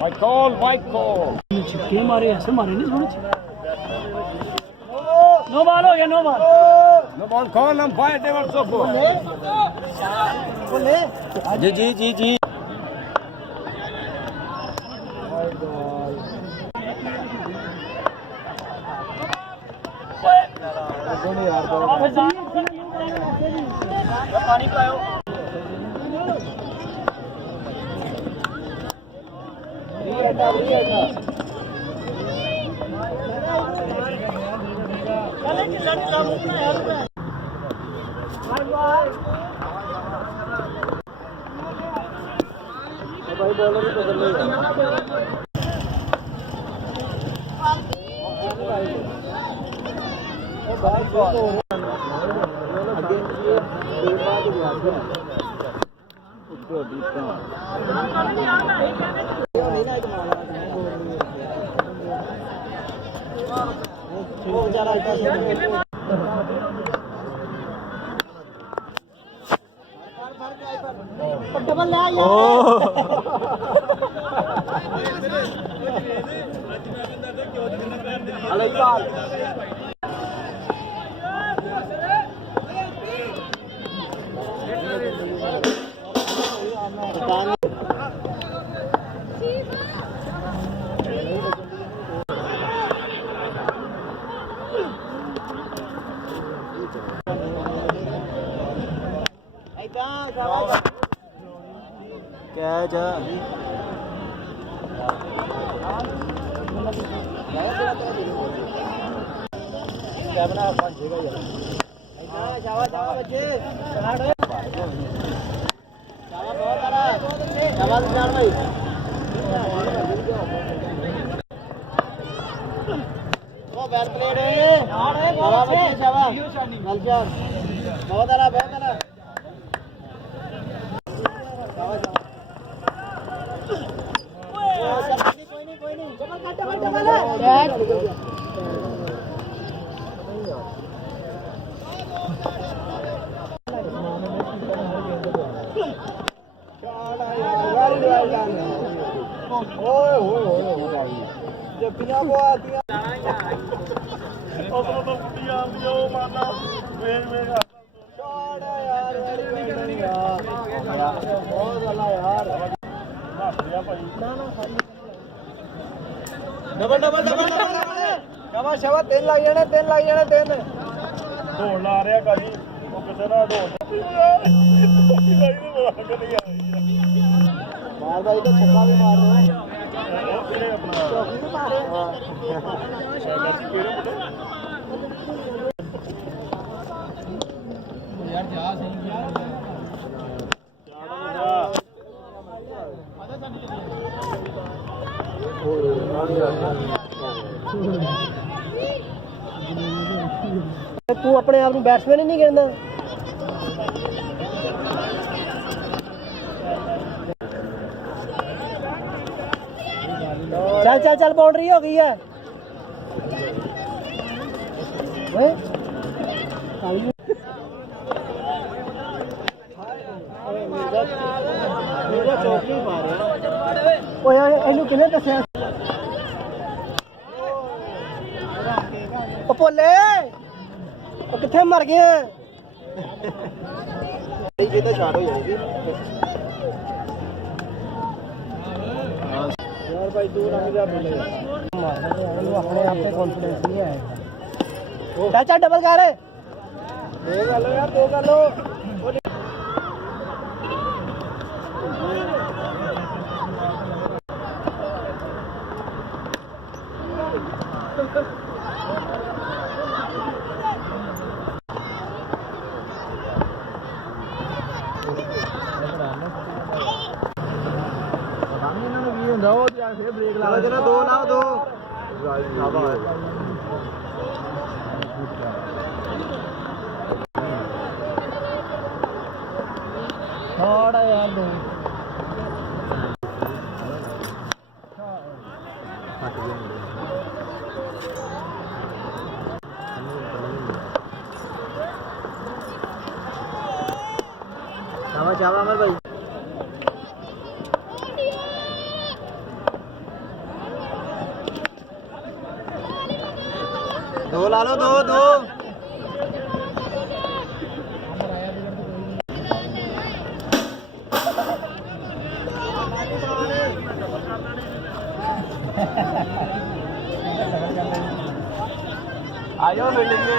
White call. छिक्के मारे ऐसे मारे नहीं थोड़े नो बॉल हो गया no ball No ball call, umpire never so good. जी पानी पिलाओ भाई बॉलर ही बदल डबल ला कैच डबल डबल डबल शाबाश शाबाश तीन लग जाने तीन दौड़ ला रहा गाड़ी वो किसे ना दौड़ मार भाई को छक्का भी मार रहे हैं चौकी भी मार रहे हैं यार जा सही तू अपने आप बैट्समैन ही नहीं गिनता चल चल चल बाउंड्री हो गई है ਇਹਨੂੰ ਕਿਹਨੇ ਦੱਸਿਆ ਉਹ ਭੋਲੇ ਉਹ ਕਿੱਥੇ ਮਰ ਗਿਆ ਇਹ ਤਾਂ ਸ਼ਾਟ ਹੋ ਜਾਣੀ ਯਾਰ ਭਾਈ ਤੂੰ ਰੰਗ ਜਾ ਬੋਲੇ ਇਹਨੂੰ ਆਪਣੇ ਆਪ ਤੇ ਕੌਨਫੀਡੈਂਸ ਨਹੀਂ ਆਇਆ ਚਾਚਾ ਡਬਲ ਕਰ ਦੋ ਕਰ ਲੋ ਯਾਰ ਦੋ ਕਰ ਲੋ ब्रेक ला दो दो ना दो थोड़ा यार दो चावा चावा अमर भाई दो ला लो, दो दो। आयो फील्डिंग में।